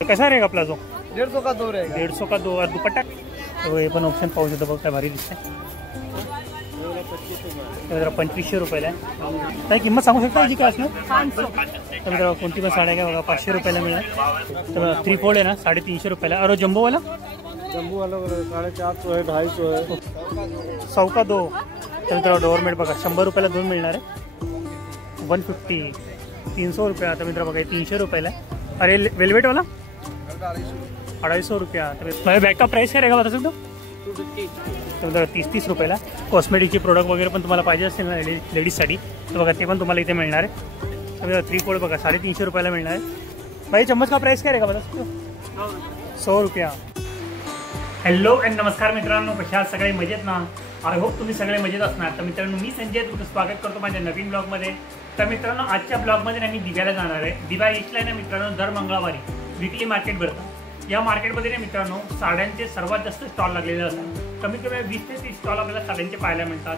कैसा रहेगा प्लाझो? 150 का 2 रहेगा। 150 का 2 और दुपट्टा तो हे पण ऑप्शन पाहू शकतो बघा, काय भारी दिसते। 2500 रुपयाला आहे। काय किंमत सांगू शकता याची काय असणार? 500। तर कोणती पण साड्या काय बघा 500 रुपयाला मिळणार। तर 3 फोल्ड आहे ना 350 रुपयाला। और जम्बो वाला 450 है 250 है। 100 का 2। तर डोअरमेट बघा 100 रुपयाला 2 मिळणार आहे। 150 300 रुपया। आता मित्र बघा 300 रुपयाला। अरे वेलवेट वाला 250 रुपया। तर बॅग का प्राइस काय रहेगा बता सकते हो? 250 30 रुपयाला। कॉस्मेटिकचे प्रोडक्ट वगैरे पण तुम्हाला पाहिजे असेल ना लेडीजसाठी तर बघा ते पण तुम्हाला इथे मिळणार आहे। तर 3 फोल्ड बघा 350 रुपयाला मिळणार आहे। भाई चम्मच का प्राइस काय रहेगा बता सकते हो? 100 रुपया। हॅलो अँड नमस्कार मित्रांनो, कशा आहात सगळे? मजेत ना? आय होप तुम्ही सगळे मजेत असणार। तर मित्रांनो मी संजय तुमचं स्वागत करतो माझ्या नवीन ब्लॉगमध्ये। तर मित्रांनो आजच्या ब्लॉगमध्ये आम्ही दिव्याला जाणार आहे। दिव्या ईस्टला ना मित्रांनो दर मंगळवारी वीकली मार्केट भरतं। या मार्केटमध्ये ना मित्रांनो साड्यांचे सर्वात जास्त स्टॉल लागलेले असतात। कमीत कमी 20 ते 30 स्टॉल आपल्याला साड्यांचे पाहायला मिळतात।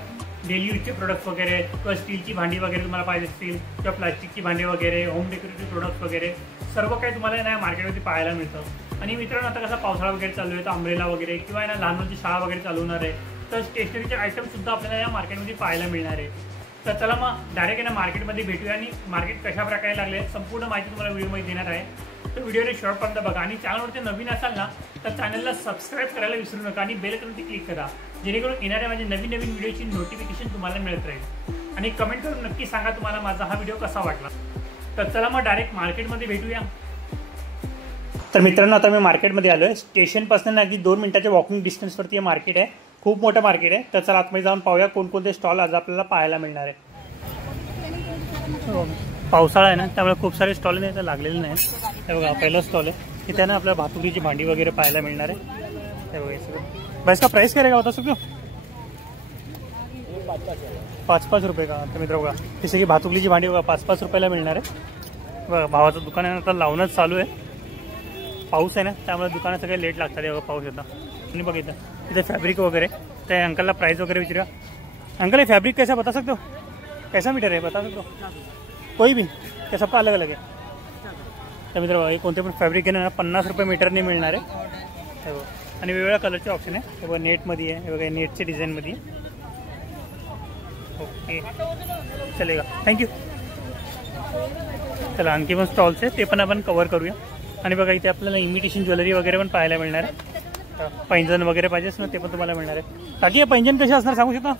डेली यूजचे प्रोडक्ट्स वगैरे किंवा स्टीलची भांडी वगैरे तुम्हाला पाहिजे असतील किंवा प्लास्टिकची भांडी वगैरे होम डेकोरेटिव्ह प्रोडक्ट्स वगैरे सर्व काही तुम्हाला ना मार्केटमध्ये पाहायला मिळतं। आणि मित्रांनो आता कसा पावसाळा वगैरे चालू आहे तर अम्ब्रेला वगैरे किंवा ना लहान मुलांची शाळा वगैरे चालू होणार आहे तर स्टेशनरीचे आयटम सुद्धा आपल्याला या मार्केटमध्ये पाहायला मिळणार आहे। तर चला मग डायरेक्ट ना मार्केटमध्ये भेटूया आणि मार्केट कशा प्रकारे लागले संपूर्ण माहिती तुम्हाला व्हिडिओमध्ये देणार आहे। तर व्हिडिओने शॉर्टपर्यंत बघा आणि चॅनलवरती नवीन असाल ना तर चॅनलला सबस्क्राईब करायला विसरू नका आणि बेल आयकॉनवरती क्लिक करा जेणेकरून येणाऱ्या माझ्या नवीन नवीन व्हिडिओची नोटिफिकेशन तुम्हाला मिळत राहील। आणि कमेंट करून नक्की सांगा तुम्हाला माझा हा व्हिडिओ कसा वाटला। तर चला मग डायरेक्ट मार्केटमध्ये भेटूया। तर मित्रांनो आता मी मार्केटमध्ये आलो आहे। स्टेशनपासून अगदी 2 मिनिटाच्या वॉकिंग डिस्टन्सवरती हे मार्केट आहे। खूप मोठं मार्केट आहे। तर चला आतमध्ये जाऊन पाहूया कोणकोणते स्टॉल आज आपल्याला पाहायला मिळणार आहे। पावसाळा आहे ना त्यामुळे खूप सारे स्टॉल नाही लागलेले नाहीत। हे बघा पहिला स्टॉल आहे इथे ना आपल्याला भातुकलीची भांडी वगैरे पाहायला मिळणार आहे। हे बघा सगळं भाई इसका प्राइस क्या रहेगा बता सकते हो? 5-5 रुपये का। तर मित्र बघा जसे की भातुकलीची भांडी बघा 5-5 रुपयाला मिळणार आहे। बघा भावाचं दुकान आहे आता लावणंच चालू आहे। पाऊस आहे ना त्यामुळे दुकानं सगळे लेट लागतात। हे बघा पाऊस येतात आणि बघा इथे फॅब्रिक वगैरे त्या अंकलला प्राइस वगैरे विचारा। अंकल ये फैब्रिक कैसा बता सकते हो? कैसा मीटर है बता सकते हो? कोई भी क्या सबका अलग अलग है? तर मित्र हे कोणते पण फॅब्रिक आहे ना 50 रुपये मीटरने मिळणार आहे। हे बघा आणि वेगवेगळ्या कलरचे ऑप्शन आहे। हे बघा नेटमध्ये आहे, हे बघा नेटचे डिझाईनमध्ये। ओके चलेगा थँक्यू। चला आणखी पण स्टॉल्स आहे ते पण आपण कव्हर करूया। आणि बघा इथे आपल्याला इमिटेशन ज्वेलरी वगैरे पण पाहायला मिळणार आहे। पैंजण वगैरे पाहिजे ना ते पण तुम्हाला मिळणार आहे। बाकी हे पैंजण कसे असणार सांगू शकता?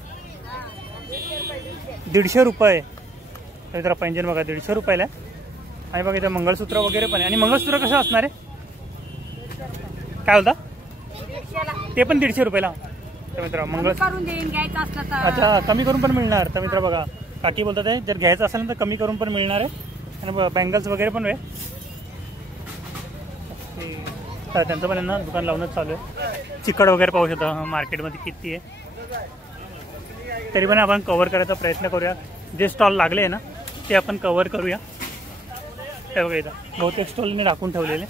150 रुपये। तर पैंजण बघा 150 रुपयाला आहे। आणि बघा इथे मंगळसूत्र वगैरे पण आहे। आणि मंगळसूत्र कसं असणार आहे काय बोलता? ते पण 150 रुपयाला। तर मित्र अच्छा कमी करून पण मिळणार। तर मित्र बघा काकी बोलतात आहे जर घ्यायचं असेल ना तर कमी करून पण मिळणार आहे। आणि बँगल्स वगैरे पण आहे त्यांचं पण ना दुकान लावूनच चालू आहे। चिकट वगैरे पाहू शकता मार्केटमध्ये किती आहे तरी पण आपण कव्हर करायचा प्रयत्न करूया। जे स्टॉल लागले आहे ना ते आपण कव्हर करूया। ते बघा इथं बहुतेक स्टॉलने राखून ठेवलेले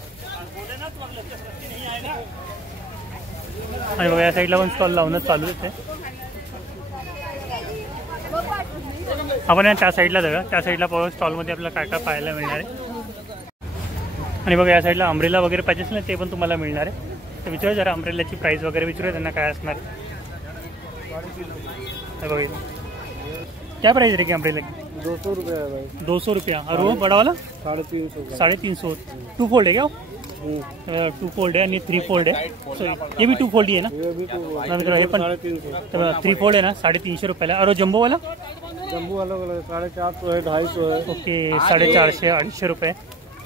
आणि बघा या साईडला पण स्टॉल लावूनच चालू आहे। आपण त्या साईडला जाऊया। त्या साईडला पाहू स्टॉलमध्ये आपल्याला काय काय पाहायला मिळणार आहे। आणि बघा या साईडला अम्ब्रेला वगैरे पाहिजे असेल ना ते पण तुम्हाला मिळणार आहे। तर विचारूया जरा अम्ब्रेलाची प्राइस वगैरे विचारूया त्यांना काय असणार है। बघा क्या प्राइस रहेगी अम्ब्रेला की? 200 रुपया है भाई। 200 रुपया। और वो बड़ा वाला 350। 350। 2 फोल्ड है क्या? 2 फोल्ड है आणि 3 फोल्ड है। ये भी 2 फोल्ड ही है ना? ये भी 2 हे पण 3 फोल्ड है ना 350 रुपयाला। और जम्बो वाला? जम्बो अलग अलग 450 है 250 है। ओके 450 250 रुपये।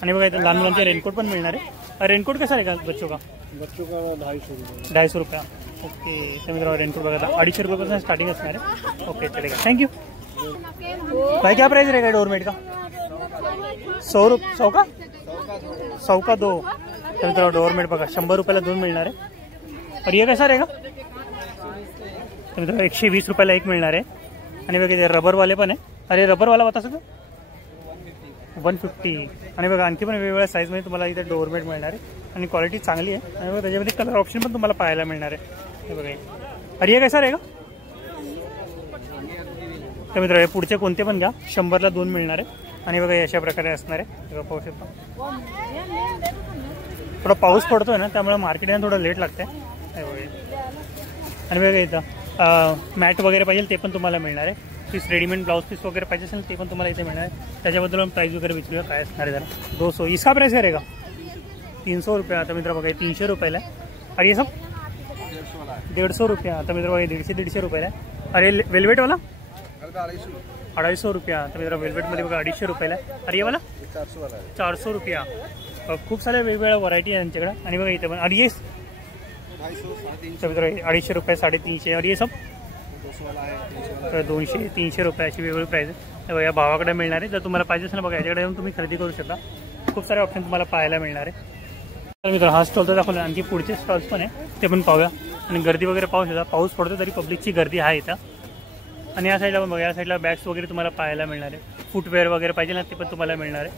आणि बघा इथे लहान मुलांचे रेनकोट पण मिळणार आहे। रेनकोट कसा रहेगा बच्चों का? बच्चों का 250 रुपये। 250 रुपया। ओके तर मित्रांनो रेनकोट बघा 250 रुपयापासून स्टार्टिंग असणार आहे। ओके चलेगा थँक्यू। भाई क्या प्राइस रहेगा डोरमेट का? 100 का 100 का 2। तर मित्रांनो डोरमेट बघा 100 रुपयाला 2 मिळणार आहे। और ये कैसा रहेगा? तर मित्रांनो 120 रुपयाला 1 मिळणार आहे। आणि बघा इथे रबरवाले पण आहे। अरे रबरवाला बता सकते 150। आणि बघा आणखी पण वेगवेगळ्या साईजमध्ये तुम्हाला इथे डोरमेट मिळणार आहे आणि क्वालिटी चांगली आहे। आणि बघा त्याच्यामध्ये कलर ऑप्शन पण तुम्हाला पाहायला मिळणार आहे। हे बघा अरे ये कैसा रहेगा? तर मित्र हे पुढचे कोणते पण घ्या 100ला 2 मिळणार आहे। आणि बघा अशा प्रकारे असणार आहे। पाहू शकता थोडा पाऊस पडतोय ना, त्यामुळे मार्केटला थोडं लेट लागतंय. हे बघा. आणि बघा इथं मॅट वगैरे पाहिजे ते पण तुम्हाला मिळणार आहे. पीस रेडीमेड ब्लाउज पीस वगैरे पाहिजे असेल ते पण तुम्हाला इथे मिळणार आहे. त्याच्याबद्दल प्राइस वगैरे विचारूया काय असणार आहे जरा. 200 इसका प्राइस करेगा 300 रुपये. आता मित्र बघा 300 रुपयाला आहे. अरे ये सब 150 रुपये. आता मित्र बघा 150 रुपयाला आहे. अरे वेलवेटवाला 250 रुपया. आता मित्र वेलवेटमध्ये बघा 250 रुपयाला आहे. अरे ये वाला 400 रुपया. खूप साऱ्या वेगवेगळ्या व्हरायटी आहे त्यांच्याकडे. आणि बघा इथे पण अरे ये मित्र 250 रुपये 350. अरे ये सब 200 300 रुपये अशी वेगवेगळी प्राईस आहे. या भावाकडे मिळणार आहे. जर तुम्हाला पाहिजे असेल ना बघा याच्याकडे येऊन तुम्ही खरेदी करू शकता. खूप सारे ऑप्शन तुम्हाला पाहायला मिळणार आहे. तर मित्र हा स्टॉल तर दाखवला. आणखी पुढचे स्टॉल्स पण आहे ते पण पाहूया. आणि गर्दी वगैरे पाहू शकता. पाऊस पडतो तरी पब्लिकची गर्दी आहे इथं. आणि या साईडला पण बघा या साईडला बॅग्स वगैरे तुम्हाला पाहायला मिळणार आहे. फुटवेअर वगैरे पाहिजे ना ते पण तुम्हाला मिळणार आहे.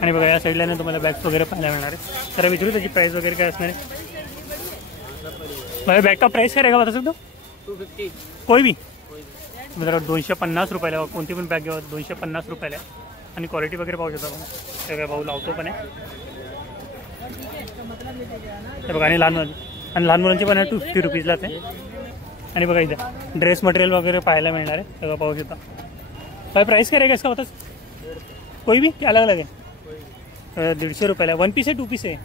आणि बघा या साईडला ना तुम्हाला बॅग्स वगैरे पाहायला मिळणार आहे. तर विचारू त्याची प्राईस वगैरे काय असणार आहे. बैग का प्राइस क्या रहेगा बता सकते हो. 250 कोई भी मतलब 250 रुपयाला. कोणती पण बॅग घ्यावं 250 रुपयाला. आणि क्वालिटी वगैरे पाहू शकता आपण. ते काय भाऊ लावतो पण आहे ते बघा. आणि लहान मुलांची पण आहे 250 रुपीजलाच आहे. आणि बघा इथे ड्रेस मटेरियल वगैरे पाहायला मिळणार आहे सगळं पाहू शकता. काय प्राइस काय रहेगा इसका होता कोई भी क्या अलग अलग आहे. 150 रुपयाला. 1 पीस आहे 2 पीस आहे.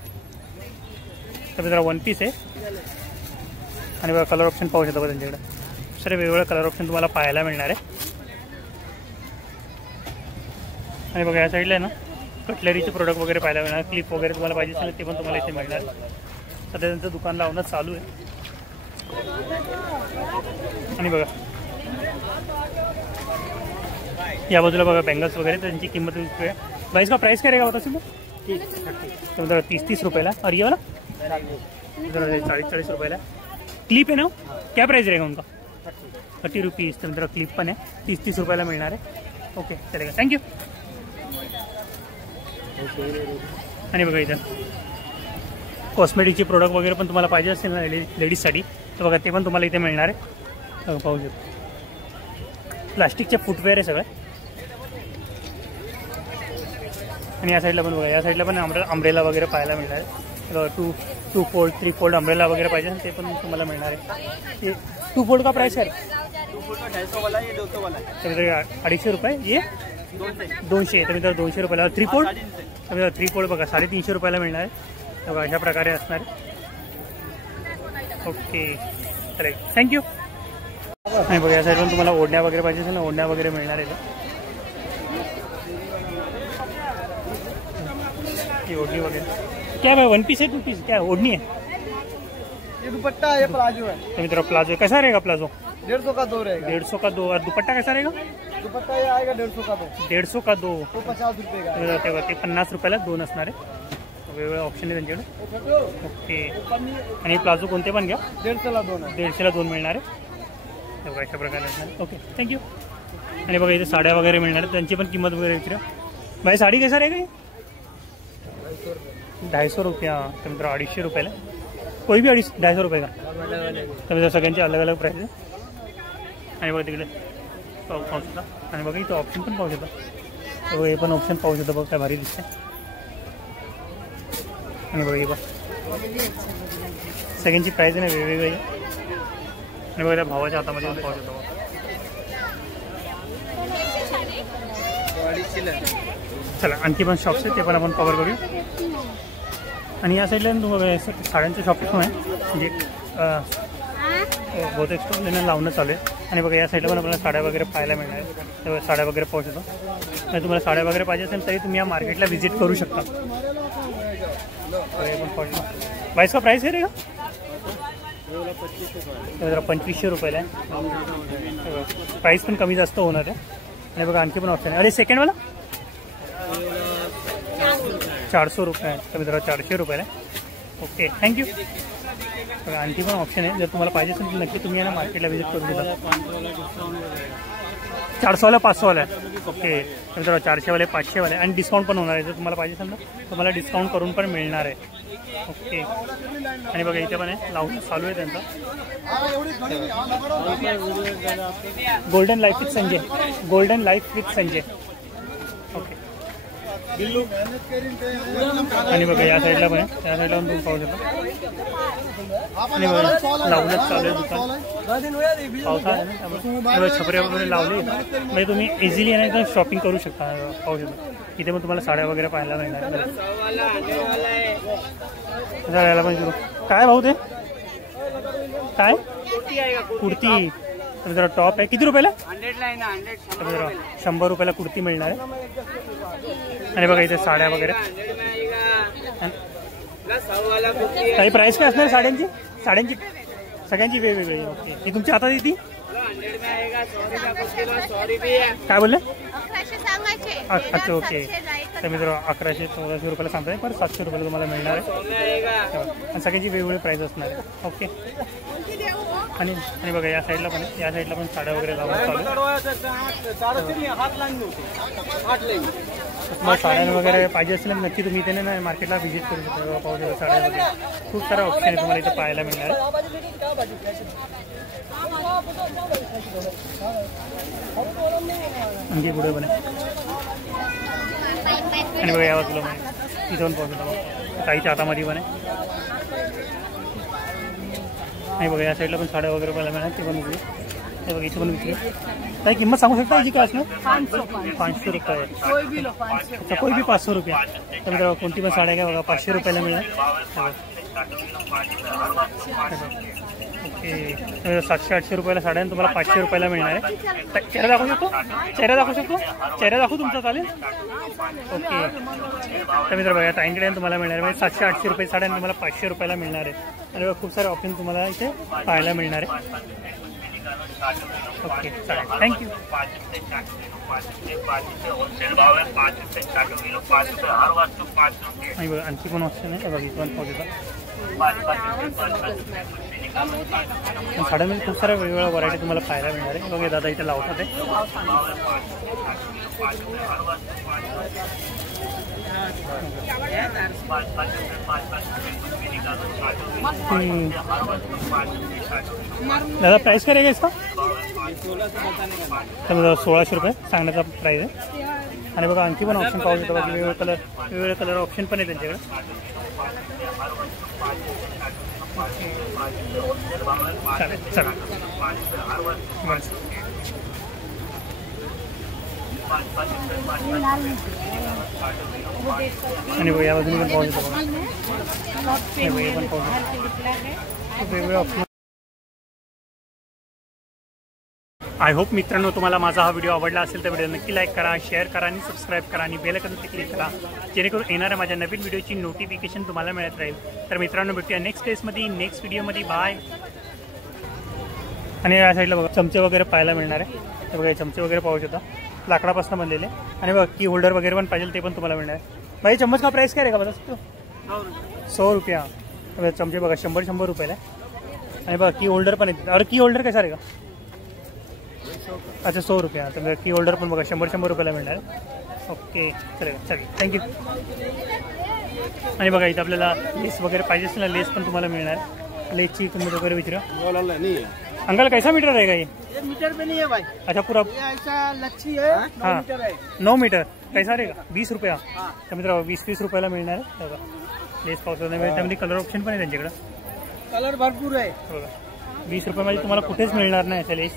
तर मित्र 1 पीस आहे. आणि बघा कलर ऑप्शन पाहू शकता बघा त्यांच्याकडे. सर वेगवेगळे कलर ऑप्शन तुम्हाला पाहायला मिळणार आहे. आणि बघा या साईडला आहे ना कटलरीचे प्रोडक्ट वगैरे पाहायला मिळणार. क्लिप वगैरे तुम्हाला पाहिजे असेल ते पण तुम्हाला इथे मिळणार. सध्या त्यांचं दुकान लावणं चालू आहे. आणि बघा या बाजूला बघा बँगल्स वगैरे त्यांची किंमत आहे. प्राइस का प्राइस काय रहेगा होता सिर्फ 30 रुपयाला. और ये वाला 40 रुपयाला. क्लिप है ना क्या प्राइस रहेगा उनका 30 रुपीज़. तर मित्र क्लिप पण आहे 30 रुपयाला मिळणार आहे. ओके चलेगा थँक्यू. आणि बघा इथं कॉस्मेटिकचे प्रोडक्ट वगैरे पण तुम्हाला पाहिजे असेल ना लेडीजसाठी तर बघा ते पण तुम्हाला इथे मिळणार आहे. पाहू शकतो. प्लास्टिकचे फुटवेअर आहे सगळं. आणि या साईडला पण बघा या साईडला पण अम्ब्रेला वगैरे पाहायला मिळणार आहे. 2 फोल्ड 3 फोल्ड अम्ब्रेला वगैरे पाहिजे ते पण तुम्हाला मिळणार आहे. ये 2 फोल्ड का प्राइस है 2 फोल्ड का 250 वाला है, ये 200 वाला है. तर 250 रुपये. ये 200. तर मित्र 200 रुपयाला. 3 फोल्ड तर मित्र 3 फोल्ड बघा 350 रुपयाला मिळणार आहे. बघा अशा प्रकारे असणार आहे. ओके चालेल थँक्यू. आणि बघा या साईड पण तुम्हाला ओढण्या वगैरे पाहिजे असेल ना ओढण्या वगैरे मिळणार आहे. ये ओढ़नी वगैरह क्या है 1 पीस है 2 पीस क्या ओढ़नी है. ये दुपट्टा है, ये प्लाजो है. तो मित्रों प्लाजो कैसा रहेगा. प्लाजो 150 का 2 रहेगा. 150 का 2. और दुपट्टा कैसा रहेगा. दुपट्टा ये आएगा 150 का 2. 150 का 2 तो 50 रुपये का. ते 50 रुपयाला 2 असणार आहे. वेगवेगळे ऑप्शन आहे त्यांच्याकडे. ओके. आणि प्लाझो कोणते पण घ्या 150 ला 2 आहे. 150 ला 2 मिळणार आहे. बघा अशा प्रकारे असणार. Okay thank you. आणि बघा इथे साड्या वगैरे मिळणार आहेत त्यांची पण किंमत वगैरे विचारा. भाई साडी कैसा रहेगा. 250 रुपया. तर मित्र 250 रुपयाला. कोई भी 250 रुपये का. तर मित्र सगळ्यांचे अलग अलग प्राईस आहे. आणि बघा तिकडे पाहू शकता. आणि बघा इथं ऑप्शन पण पाहू शकता. हे पण ऑप्शन पाहू शकता. बघा काय भारी दिसते. आणि बघा हे बघा सगळ्यांची प्राईस आहे ना वेगवेगळी. आणि बघा त्या भावाच्या हातामध्ये पण पाहू शकता. चला आणखी पण शॉप्स आहेत ते पण आपण कव्हर करूया. आणि या साईडला तुम्हाला साड्यांचे शॉप्स पण आहे म्हणजे बहुतेक स्टॉल लावणं चालू आहे. आणि बघा या साईडला पण आपल्याला साड्या वगैरे पाहायला मिळणार आहे. साड्या वगैरे पाहू शकतो. आणि तुम्हाला साड्या वगैरे पाहिजे असेल तरी तुम्ही या मार्केटला व्हिजिट करू शकता. पण पाहू शकता. प्राइस का प्राइस आहे का 2500 रुपयाला आहे. प्राइस पण कमी जास्त होणार आहे. आणि बघा आणखी पण ऑप्शन आहे. अरे सेकंडवाला 400 रुपये आहे. तर मित्रांनो 400 रुपयाला. Okay thank you. बघा आणखी पण ऑप्शन आहे. जर तुम्हाला पाहिजे असेल तर नक्की तुम्ही या मार्केटला व्हिजिट करू शकता. 400वाला 500वाला आहे. ओके तर मित्रांनो 400वाले 500वाले. आणि डिस्काउंट पण होणार आहे. जर तुम्हाला पाहिजे असेल ना तुम्हाला डिस्काउंट करून पण मिळणार आहे. ओके. आणि बघा इथे पण आहे लावून चालू आहे त्यांचा. Golden life with Sanjay. Golden life with Sanjay. Okay आणि बघा या साईडला पण आहे, त्या साईडला पण तुम्ही पाहू शकता. आणि बघा लावलंच चालू आहे दुकान, पावसाळा आहे ना त्यामुळे छपऱ्या वगैरे लावली म्हणजे तुम्ही इझिली आहे ना शॉपिंग करू शकता. पाहू शकता इथे पण तुम्हाला साड्या वगैरे पाहायला मिळणार. पण काय भाऊ ते काय कुर्ती तर जरा टॉप आहे किती रुपयाला? 100 रुपयाला कुर्ती मिळणार आहे. आणि बघा इथे साड्या वगैरे काही प्राइस काय असणार साड्यांची? साड्यांची सगळ्यांची वेगवेगळी. ओके ही तुमच्या हातात येते काय बोलले? अच्छा ओके तर मित्र 1100-1400 रुपयाला सांगताय पण 700 रुपयाला तुम्हाला मिळणार आहे. आणि सगळ्यांची वेगवेगळी प्राइस असणार आहे. ओके आणि बघा या साईडला पण आहे, या साईडला पण साड्या वगैरे लावून चालू. मग साड्या वगैरे पाहिजे असेल नक्की तुम्ही इथे ना मार्केटला व्हिजिट करू शकता. पाहू शकता साड्या वगैरे खूप सारा ऑप्शन आहे तुम्हाला इथे पाहायला मिळणार आहे. आणखी पुढे पण आहे आणि बघा या बाजूला पण आहे, इथं पण पाहू शकता काहीच्या हातामध्ये पण आहे. आणि बघा या साईडला पण साड्या वगैरे पाहायला मिळणार ते पण विकली. हे बघा इथे पण विकली. काही किंमत सांगू शकता याची काय असणार? 500 रुपये. अच्छा कोई भी 500 रुपये. तर कोणती पण साड्या काय बघा 500 रुपयाला मिळणार. ओके 700-800 रुपयाला साड्या तुम्हाला 500 रुपयाला मिळणार आहे. चेहरा दाखवू शकतो? चेहरा दाखवू शकतो? चेहरा दाखवू तुमचा चालेल? ओके तर मित्र बघा ताईंकडे तुम्हाला मिळणार आहे 700-800 रुपये साड्या तुम्हाला 500 रुपयाला मिळणार आहे. आणि खूप सारे ऑप्शन तुम्हाला इथे पाहायला मिळणार आहे. ओके चालेल थँक्यू. आणि बघा आणखी पण ऑप्शन आहे बघा इथं पण पाहू शकता. साड्यांमध्ये खूप साऱ्या वेगवेगळ्या व्हरायटी तुम्हाला पाहायला मिळणार आहे. बघा दादा इथे लावतात आहे. दादा प्राइस काय रहेगा इसका? 1600 रुपये सांगण्याचा प्राइस आहे. आणि बघा आणखी पण ऑप्शन पाहू शकता वेगवेगळे कलर ऑप्शन पण आहे त्यांच्याकडे. चालेल चला आणि बघा या बाजूने पण पाहू शकतो. वेगवेगळे ऑप्शन. आय होप मित्रांनो तुम्हाला माझा हा व्हिडिओ आवडला असेल तर व्हिडिओ नक्की लाईक करा, शेअर करा आणि सबस्क्राईब करा आणि बेल आयकॉनवर क्लिक करा जेणेकरून येणाऱ्या माझ्या नवीन व्हिडिओची नोटिफिकेशन तुम्हाला मिळत राहील. तर मित्रांनो भेटूया नेक्स्ट डेजमध्ये नेक्स्ट व्हिडिओमध्ये. बाय. आणि या साईडला बघा चमचे वगैरे पाहायला मिळणार आहे. तर बघा चमचे वगैरे पाहू शकता लाकडापासून बनलेले. आणि बघा की होल्डर वगैरे पण पाहिजे ते पण तुम्हाला मिळणार आहे. भाई चम्मच का प्राइस काय रहेगा बता सकते हो? 100 रुपया. चमचे बघा 100 रुपयाला. आणि बघा की होल्डर पण आहे. अरे की होल्डर कैसा रहेगा? अच्छा 100 रुपया. तर की होल्डर पण बघा 100 रुपयाला मिळणार. ओके चला थँक्यू. आणि बघा इथं आपल्याला लेस वगैरे पाहिजे असेल ना लेस पण तुम्हाला मिळणार. लेसची किंमत वगैरे विचारा. अंकल कैसा मीटर रहेगा ये? मीटर पे नहीं है भाई. अच्छा पूरा ऐसा लच्छी है. हाँ 9 मीटर कैसा रहेगा? 20 रुपया. तर मित्र 20 रुपयाला मिळणार आहे. बघा लेस पावसा त्यामध्ये कलर ऑप्शन पण आहे त्यांच्याकडे. कलर भरपूर आहे बघा 20 रुपयामध्ये तुम्हाला कुठेच मिळणार नाही असे लेस.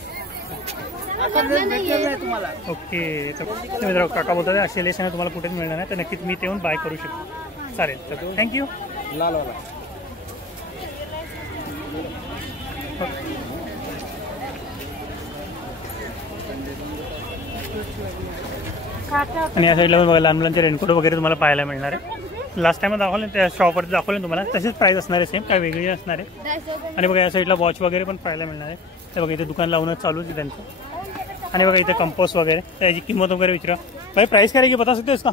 ओके तर मित्र काका बोलतात असे लेस आहे तुम्हाला कुठेच मिळणार नाही तर नक्की तुम्ही येऊन बाय करू शकता. चालेल तर थँक्यू. आणि या साईडला बघा लहान मुलांचे रेनकोट वगैरे तुम्हाला पाहायला मिळणार आहे. लास्ट टाइम दाखवलं त्या शॉपवरती दाखवलं तुम्हाला तसेच प्राइस असणार आहे सेम काय वेगळी असणार आहे. आणि बघा या साईडला वॉच वगैरे पण पाहायला मिळणार आहे. तर बघा इथे दुकान लावूनच चालूच आहे त्यांचं. आणि बघा इथे कंपोस्ट वगैरे त्याची किंमत वगैरे विचारा. भाई प्राइस काय रहेगी बता सकते हो इसका?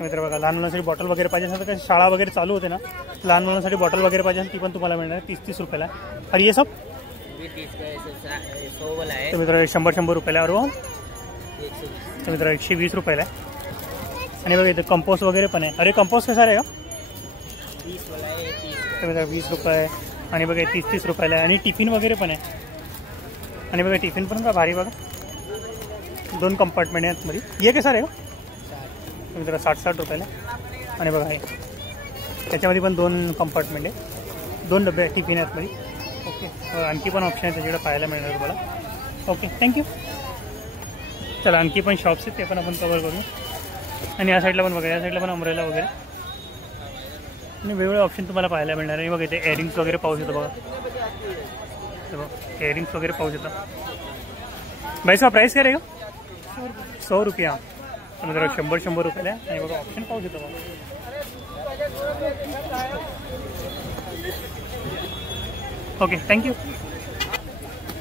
मित्र बघा लहान मुलांसाठी बॉटल वगैरे पाहिजे असेल तर शाळा वगैरे चालू होते ना लहान मुलांसाठी बॉटल वगैरे पाहिजे ती पण तुम्हाला मिळणार 30 रुपयाला. आणि हे सब तर मित्र 100 रुपयाला. और तर मित्र 120 रुपयाला. आणि बघा इथे कंपोस्ट वगैरे पण आहे. अरे कंपोस्ट कसा रहेगा? 20 रुपये. आणि बघा 30 रुपयाला आहे. आणि टिफिन वगैरे पण आहे. आणि बघा टिफिन पण का भारी बघा 2 कंपार्टमेंट आहे आतमध्ये. ये कैसा रहेगा? मित्र 60 रुपयाला. आणि बघा हे त्याच्यामध्ये पण 2 कंपार्टमेंट आहे, 2 डबे टिफिन आहेत मध्ये. ओके, आणखी पण ऑप्शन आहे त्याच्याकडे पाहायला मिळणार तुम्हाला. Okay, thank you. चला आणखी पण शॉप्स आहेत ते पण आपण कवर करू. आणि या साईडला पण बघा, या साईडला पण अम्ब्रेला वगैरे आणि वेगवेगळे ऑप्शन तुम्हाला पाहायला मिळणार आहे. बघा इथे इयरिंग्स वगैरे पाहू शकतो बघा, इयरिंग्स वगैरे पाहू शकता. भाई इसका प्राइस क्या रहेगा? 100 रुपया. मतलब 100 रुपयाला आहे. आणि बघा ऑप्शन पाहू शकतो बघा. Okay, thank you.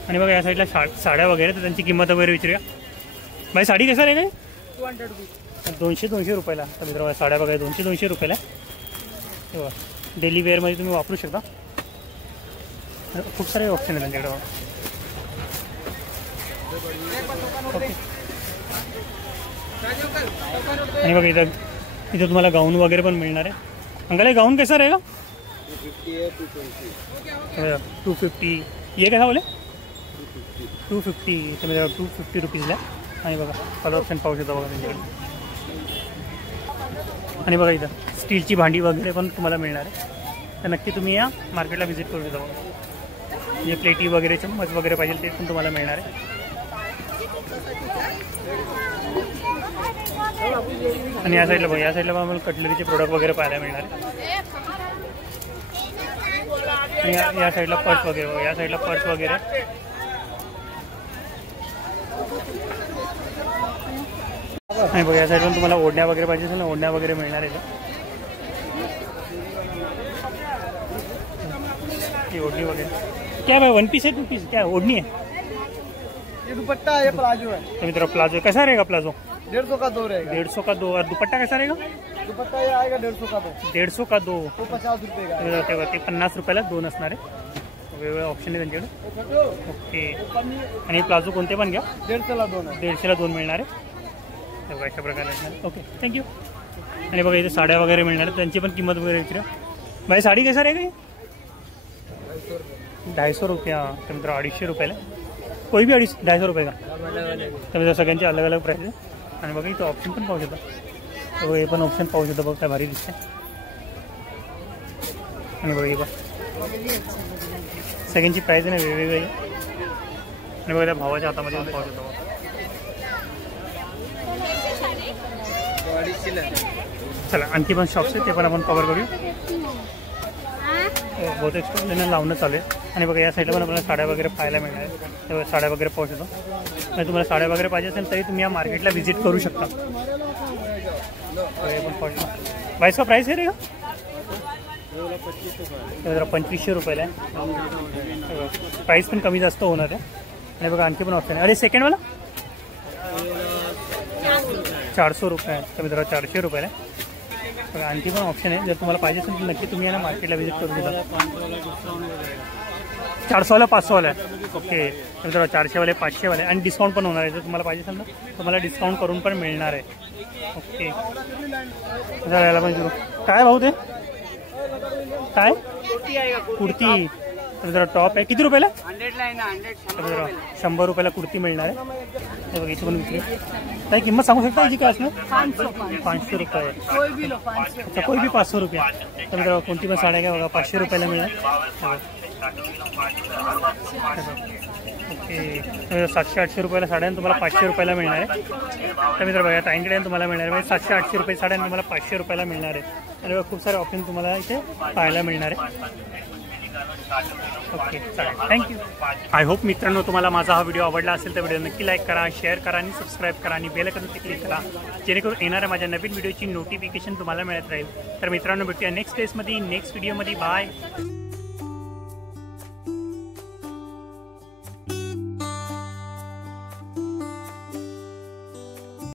आणि बघा या साईडला साड्या वगैरे तर त्यांची किंमत वगैरे विचारूया. भाई साडी कसा रहेगा? 200 रुपये. 200 रुपयाला. तर मित्रांनो साड्या बघा 200 रुपयाला. तेव्हा डेली वेअरमध्ये तुम्ही वापरू शकता. खूप सारे ऑप्शन आहेत त्यांच्याकडे. ओके. आणि बघा इथं तुम्हाला गाऊन वगैरे पण मिळणार आहे. अंकल हे गाऊन कैसा रहेगा? 250. ये कैसा बोले? 250. तर मित्रांनो 250 रुपीजला. आणि बघा कलर ऑप्शन पाहू शकता बघा त्यांच्याकडे. आणि बघा इथं स्टीलची भांडी वगैरे पण तुम्हाला मिळणार आहे. तर नक्की तुम्ही या मार्केटला व्हिजिट करू शकता बघा. जे प्लेटी वगैरे चम्मच वगैरे पाहिजे ते पण तुम्हाला मिळणार आहे. आणि या साईडला बघा, या साईडला आम्हाला कटलरीचे प्रोडक्ट वगैरे पाहायला मिळणार आहे. आणि या साईडला पर्स वगैरे बघा, या साईडला पर्स वगैरे. आणि बघा या साईडला तुम्हाला ओढण्या वगैरे पाहिजे असेल ना, ओढण्या वगैरे मिळणार आहे. ओढ़नी वगैरह क्या भाई? 1 पीस है 2 पीस क्या ओढ़नी है? ये दुपट्टा है, ये प्लाजो है. तो मित्रों प्लाजो कैसा रहेगा? प्लाजो 150 का 2 रहेगा. 150 का 2. और दुपट्टा कैसा रहेगा? दुपट्टा ये आएगा 150 का 2. 150 का 2. तो 50 रुपये का. ते 50 रुपयाला 2 असणार आहे. वेगवेगळे ऑप्शन आहे त्यांच्याकडे. ओके. आणि प्लाझो कोणते पण घ्या 150ला 2 आहे. 150ला 2 मिळणार आहे. अशा प्रकारे असणार. Okay, thank you. आणि बघा इथे साड्या वगैरे मिळणार आहेत, त्यांची पण किंमत वगैरे विचारा. भाई साडी कैसा रहेगा? 250 रुपया. तर मित्र 250 रुपयाला. कोई भी 250 रुपये का. तर मित्र सगळ्यांचे अलग अलग प्राईस आहे. आणि बघा इथं ऑप्शन पण पाहू शकता. तर हे पण ऑप्शन पाहू शकता बघा, काय भारी दिसते. आणि बघा हे बघा सगळ्यांची प्राईस आहे ना वेगवेगळी. आणि बघा त्या भावाच्या हातामध्ये पण पाहू शकतो. चला आणखी पण शॉप्स आहेत ते पण आपण कव्हर करूया. बहुत एक्सपोजर लावणं चालू आहे. आणि बघा या साईडला पण आपल्याला साड्या वगैरे पाहायला मिळणार आहे. तेव्हा साड्या वगैरे पाहू शकतो. आणि तुम्हाला साड्या वगैरे पाहिजे असेल तरी तुम्ही या मार्केटला व्हिजिट करू शकता. पण पाहू शकता. भाई इसका प्राइस है रहेगा? 2500 रुपयाला आहे. प्राईस पण कमी जास्त होणार आहे. आणि बघा आणखी पण ऑप्शन आहे. अरे सेकंडवाला 400 रुपये आहे. तर मित्रांनो 400 रुपयाला आहे. बघा आणखी पण ऑप्शन आहे. जर तुम्हाला पाहिजे असेल तर नक्की तुम्ही या मार्केटला व्हिजिट करू शकता. 400वाला 500वाला आहे. ओके. तर मित्रांनो 400वाले 500वाले आणि डिस्काउंट पण होणार आहे. जर तुम्हाला पाहिजे असेल ना तुम्हाला डिस्काउंट करून पण मिळणार आहे. ओके. याला पण काय भाऊ ते काय कुर्ती? तर जरा टॉप आहे किती रुपयाला? 100ला आहे ना. 100. 100 रुपयाला कुर्ती मिळणार आहे. हे बघा इथे पण विकली. काही किंमत सांगू शकता याची काय असणार? 500 रुपये. अच्छा कोई भी 500 रुपया. तर मित्रांनो कोणती पण साड्या घ्या बघा 500 रुपयाला मिळेल. ओके. 700-800 रुपयाला साड्या तुम्हाला 500 रुपयाला मिळणार आहे. तर मित्र बघा ताईंकडे तुम्हाला मिळणार आहे. 700-800 रुपये साड्या तुम्हाला 500 रुपयाला मिळणार आहे. आणि बघा खूप सारे ऑप्शन तुम्हाला इथे पाहायला मिळणार आहे. ओके चालेल, थँक्यू. आय होप मित्रांनो तुम्हाला माझा हा व्हिडिओ आवडला असेल तर व्हिडिओ नक्की लाईक करा, शेअर करा आणि सबस्क्राईब करा आणि बेल आयकॉनवरती क्लिक करा जेणेकरून येणाऱ्या माझ्या नवीन व्हिडिओची नोटिफिकेशन तुम्हाला मिळत राहील. तर मित्रांनो भेटूया नेक्स्ट डेजमध्ये नेक्स्ट व्हिडिओमध्ये. बाय.